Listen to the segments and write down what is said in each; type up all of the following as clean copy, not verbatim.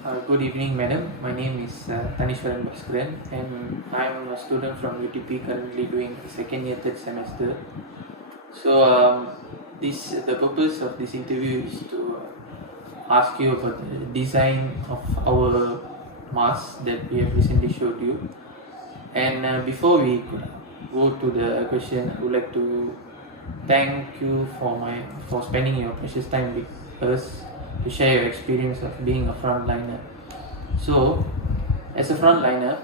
Good evening, madam. My name is Tanishwaran Bhaskaran, and I'm a student from UTP, currently doing second year, third semester. So, the purpose of this interview is to ask you about the design of our mask that we have recently showed you. And before we go to the question, I would like to thank you for spending your precious time with us to share your experience of being a frontliner. So, as a frontliner,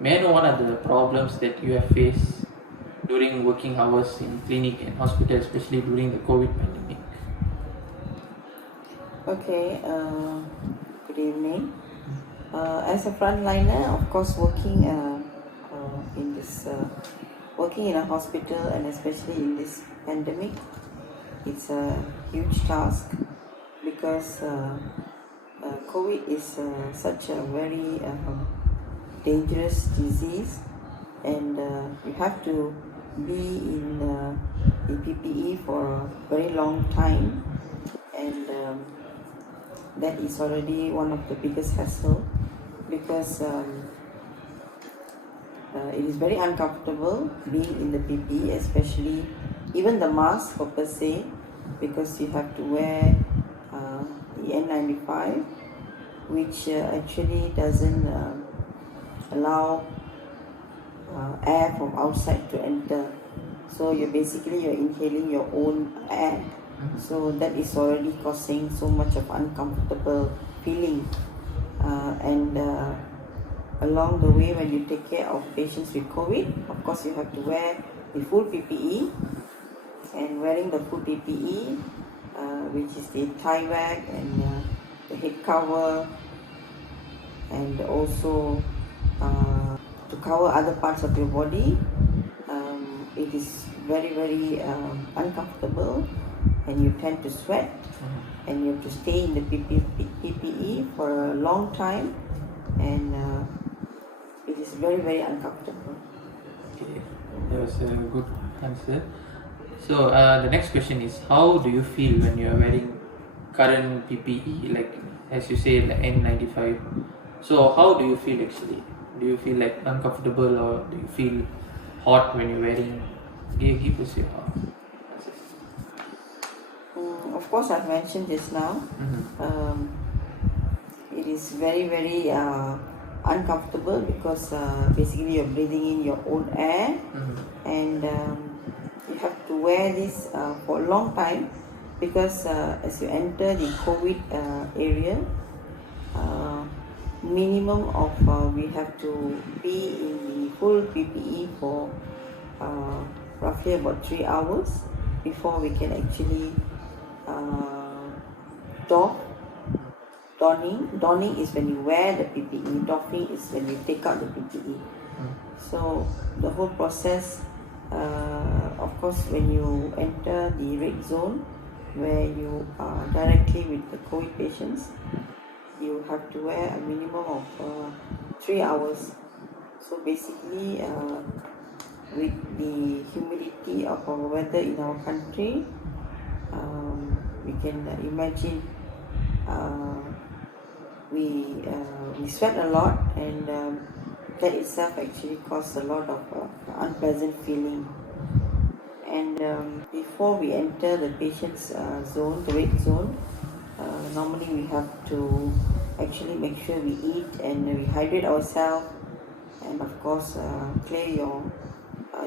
may I know what are the problems that you have faced during working hours in clinic and hospital, especially during the COVID pandemic? Okay, good evening. As a frontliner, of course, working in a hospital and especially in this pandemic, it's a huge task because COVID is such a very dangerous disease, and you have to be in the PPE for a very long time, and that is already one of the biggest hassle because it is very uncomfortable being in the PPE, especially even the mask for per se, because you have to wear the N95, which actually doesn't allow air from outside to enter. So you're inhaling your own air. So that is already causing so much of uncomfortable feeling. And along the way, when you take care of patients with COVID, of course you have to wear the full PPE. And wearing the full PPE, which is the tie bag and the head cover, and also to cover other parts of your body, it is very uncomfortable, and you tend to sweat, and you have to stay in the PPE for a long time, and it is very uncomfortable. Okay, that was a good answer. So, the next question is, how do you feel when you are wearing current PPE, like as you say, like N95? So, how do you feel actually? Do you feel like uncomfortable, or do you feel hot when you're wearing? Give us your answers. Of course, I've mentioned just now. It is very uncomfortable because basically you're breathing in your own air, and you have to wear this for a long time because as you enter the COVID area, minimum of we have to be in the full PPE for roughly about 3 hours before we can actually donning is when you wear the PPE, doffing is when you take out the PPE. So the whole process, of course, when you enter the red zone where you are directly with the COVID patients, you have to wear a minimum of 3 hours. So basically, with the humidity of our weather in our country, we can imagine we sweat a lot, and that itself actually causes a lot of unpleasant feeling. And before we enter the patient's zone, the red zone, normally we have to actually make sure we eat and we hydrate ourselves, and of course clear your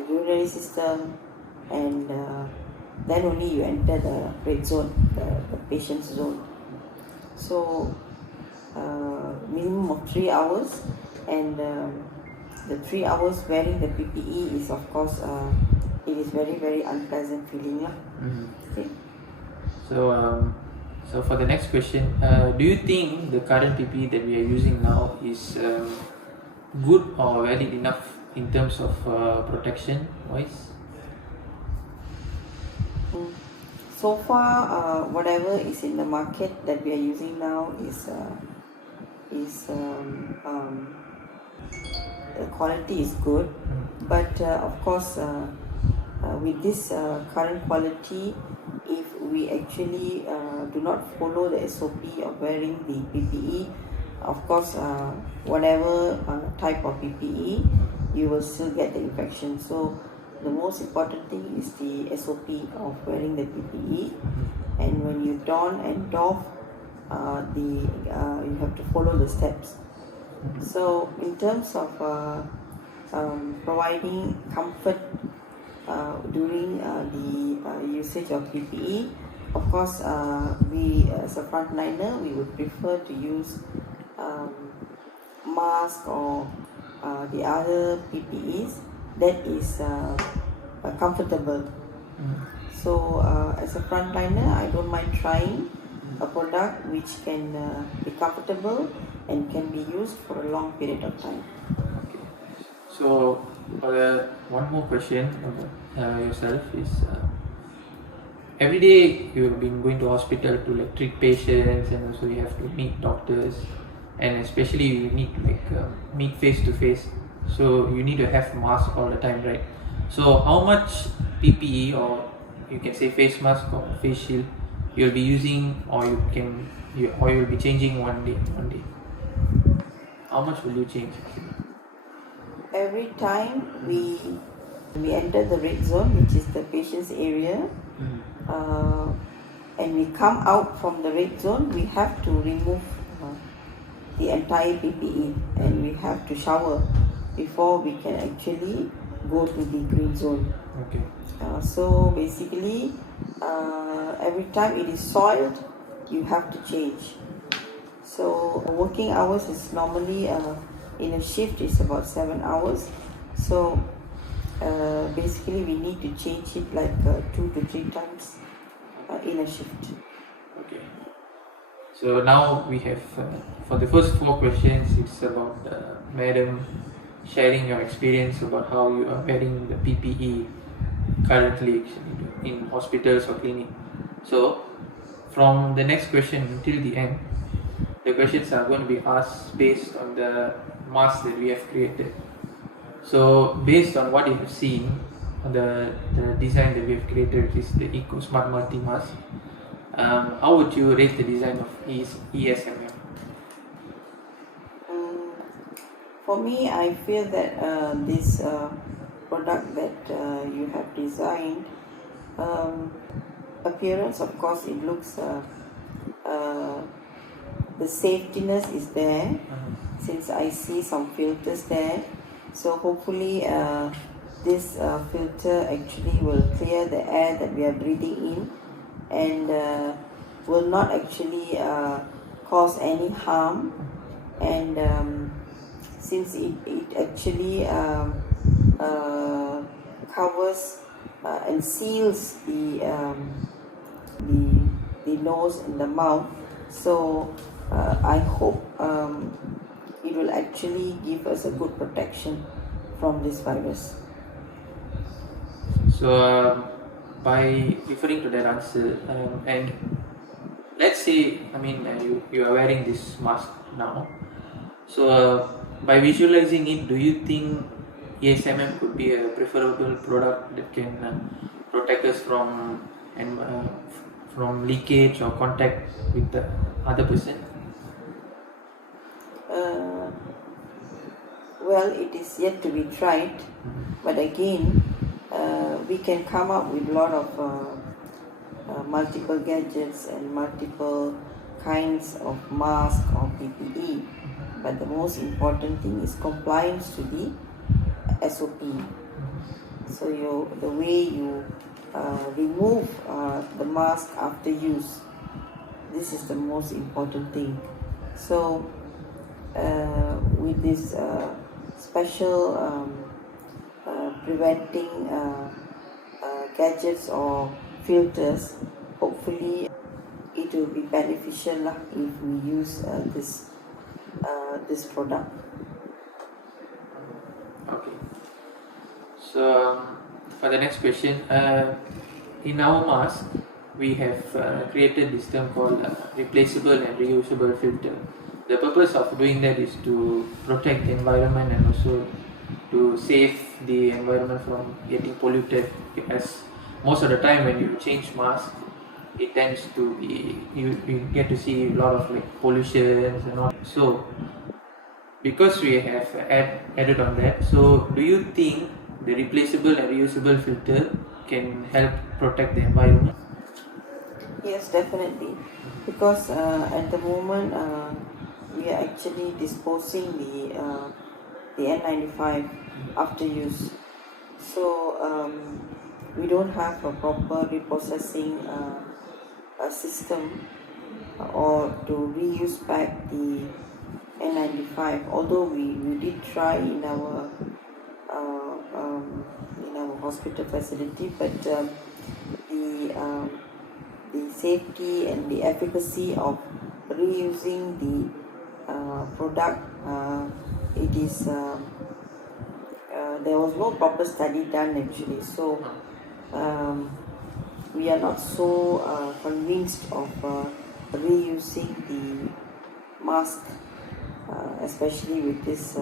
urinary system, and then only you enter the red zone, the patient's zone. So minimum of 3 hours, and the 3 hours wearing the PPE is, of course, it is very unpleasant feeling. Okay. So for the next question, do you think the current PPE that we are using now is good or valid enough in terms of protection wise? So far, whatever is in the market that we are using now is the quality is good, but of course, with this current quality, if we actually do not follow the SOP of wearing the PPE, of course, whatever type of PPE, you will still get the infection. So the most important thing is the SOP of wearing the PPE, and when you don and doff, you have to follow the steps. So in terms of providing comfort during the usage of PPE, of course, we as a frontliner, we would prefer to use mask or the other PPEs that is comfortable. So as a frontliner, I don't mind trying a product which can be comfortable and can be used for a long period of time. Okay. So one more question about yourself is every day you've been going to hospital to like treat patients, and also you have to meet doctors, and especially you need to meet face to face, so you need to have mask all the time, right? So how much PPE, or you can say face mask or face shield, you'll be using, or you'll be changing one day? How much will you change? Every time we enter the red zone, which is the patient's area, and we come out from the red zone, we have to remove the entire PPE, and we have to shower before we can actually go to the green zone. Okay. So basically, every time it is soiled, you have to change. So working hours is normally in a shift is about 7 hours. So basically, we need to change it like 2 to 3 times in a shift. Okay. So now we have for the first 4 questions, it's about Madam sharing your experience about how you are wearing the PPE currently in hospitals or clinic. So from the next question until the end, the questions are going to be asked based on the mask that we have created. So based on what you have seen, the design that we have created, which is the Eco Smart Multi Mask, how would you rate the design of ESMM? For me, I feel that this product that you have designed, appearance, of course, it looks the safetiness is there, since I see some filters there. So hopefully this filter actually will clear the air that we are breathing in, and will not actually cause any harm. And since it actually covers and seals the nose and the mouth, so I hope it will actually give us a good protection from this virus. So by referring to that answer, and let's say, you are wearing this mask now. So by visualizing it, do you think ESMM could be a preferable product that can protect us from leakage or contact with the other person? Well, it is yet to be tried, but again, we can come up with a lot of multiple gadgets and multiple kinds of mask or PPE, but the most important thing is compliance to the SOP. So the way you remove the mask after use, this is the most important thing. So with this special preventing gadgets or filters, hopefully it will be beneficial if we use this product. Okay. So for the next question, in our mask, we have created this term called replaceable and reusable filter. The purpose of doing that is to protect the environment and also to save the environment from getting polluted, because most of the time when you change mask, it tends to be you get to see a lot of like pollutions and all. So because we have added on that, so do you think the replaceable and reusable filter can help protect the environment? Yes, definitely. Because at the moment we are actually disposing the N95 after use. So we don't have a proper reprocessing system or to reuse back the N95. Although we did try in our hospital facility, but the um, the safety and the efficacy of reusing the product, it is there was no proper study done actually. So um, we are not so convinced of reusing the mask, especially with this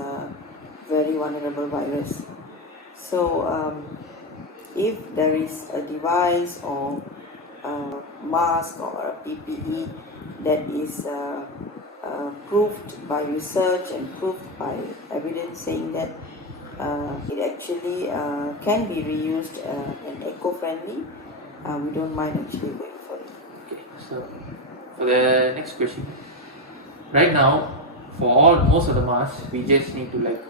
very vulnerable virus. So if there is a device or a mask or a PPE that is proved by research and proved by evidence saying that it actually can be reused and eco-friendly, we don't mind actually going for it. Okay, so for the next question, right now, for most of the masks, we just need to like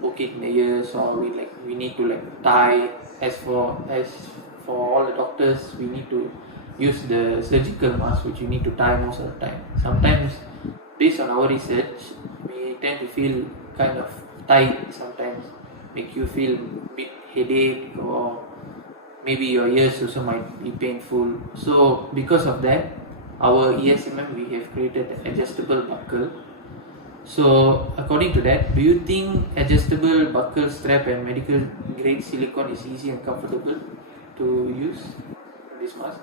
poke it in the ears, or we need to like tie. As for all the doctors, we need to use the surgical mask, which you need to tie most of the time. Sometimes, based on our research, we tend to feel kind of tight. Sometimes make you feel a bit headache, or maybe your ears also might be painful. So because of that, our ESMM, we have created an adjustable buckle. So according to that, do you think adjustable buckle strap and medical grade silicone is easy and comfortable to use this mask?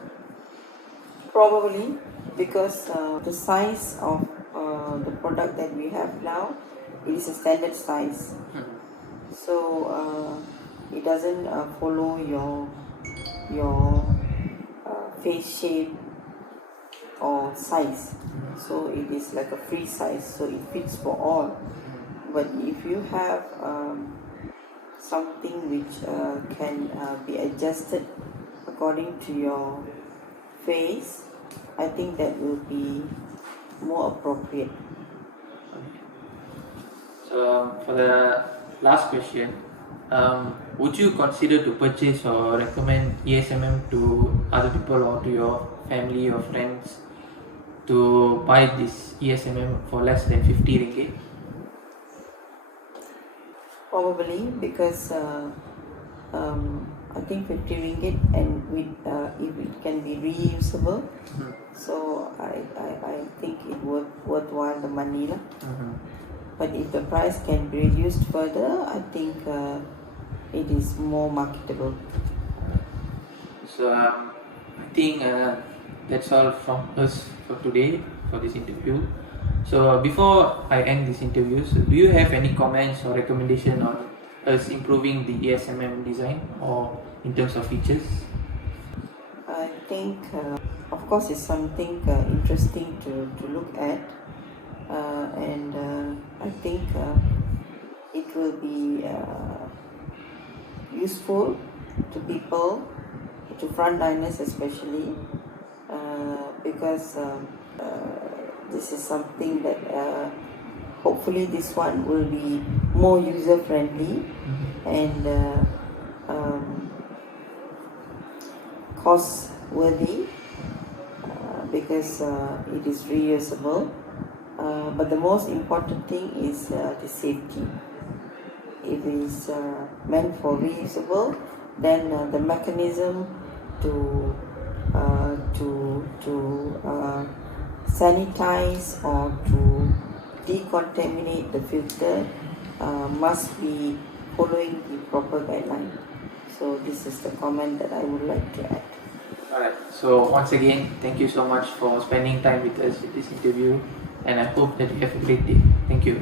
Probably because the size of the product that we have now, it is a standard size. So it doesn't follow your face shape or size. So it is like a free size, so it fits for all. But if you have something which can be adjusted according to your face, I think that will be more appropriate. So for the last question, would you consider to purchase or recommend ESMM to other people or to your family or friends to buy this ESMM for less than 50 ringgit? Probably because I think 50 ringgit, and with if it can be reusable, so I think it worthwhile the money lah. But if the price can be reduced further, I think it is more marketable. So I think that's all from us for today for this interview. So before I end this interview, so do you have any comments or recommendation on us improving the ESMM design or in terms of features? I think, of course, it's something interesting to look at, and I think it will be useful to people, to frontliners especially, because this is something that hopefully this one will be more user friendly and cost worthy, because it is reusable, but the most important thing is the safety. If it is meant for reusable, then the mechanism to sanitize or to decontaminate the filter must be following the proper guideline. So this is the comment that I would like to add. Alright, so once again, thank you so much for spending time with us in this interview, and I hope that you have a great day. Thank you.